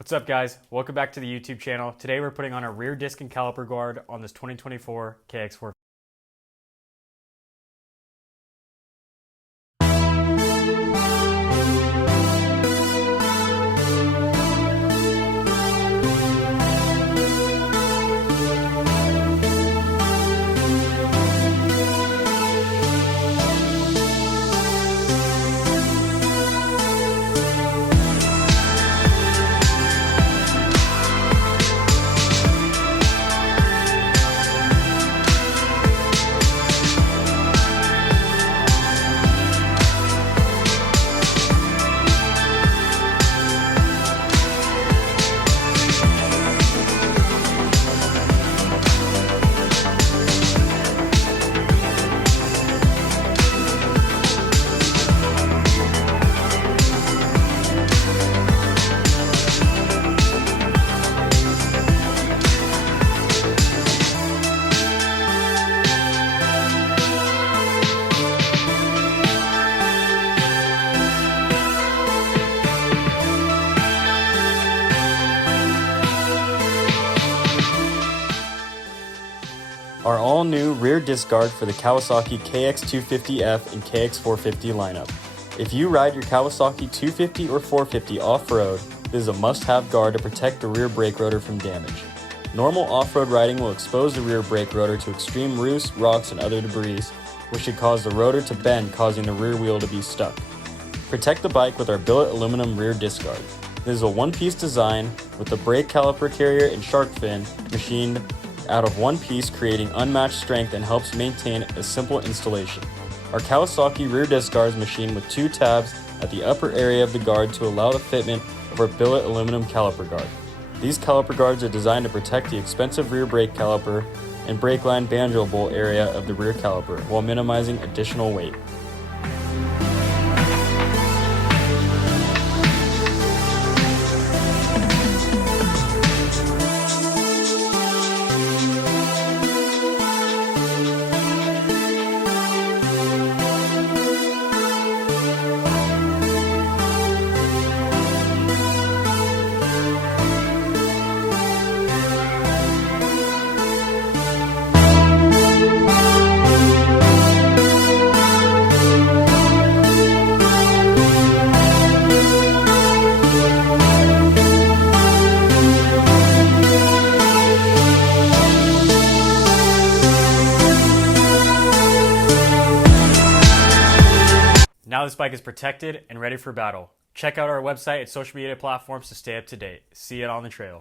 What's up guys? Welcome back to the YouTube channel. Today we're putting on a rear disc and caliper guard on this 2024 KX4. Our all-new rear disc guard for the Kawasaki KX250F and KX450 lineup. If you ride your Kawasaki 250 or 450 off-road, this is a must-have guard to protect the rear brake rotor from damage. Normal off-road riding will expose the rear brake rotor to extreme roots, rocks, and other debris, which should cause the rotor to bend, causing the rear wheel to be stuck. Protect the bike with our billet aluminum rear disc guard. This is a one-piece design with the brake caliper carrier and shark fin machined out of one piece, creating unmatched strength and helps maintain a simple installation. Our Kawasaki rear disc guard is machined with two tabs at the upper area of the guard to allow the fitment of our billet aluminum caliper guard. These caliper guards are designed to protect the expensive rear brake caliper and brake line banjo bolt area of the rear caliper while minimizing additional weight. Now this bike is protected and ready for battle. Check out our website and social media platforms to stay up to date. See you on the trail.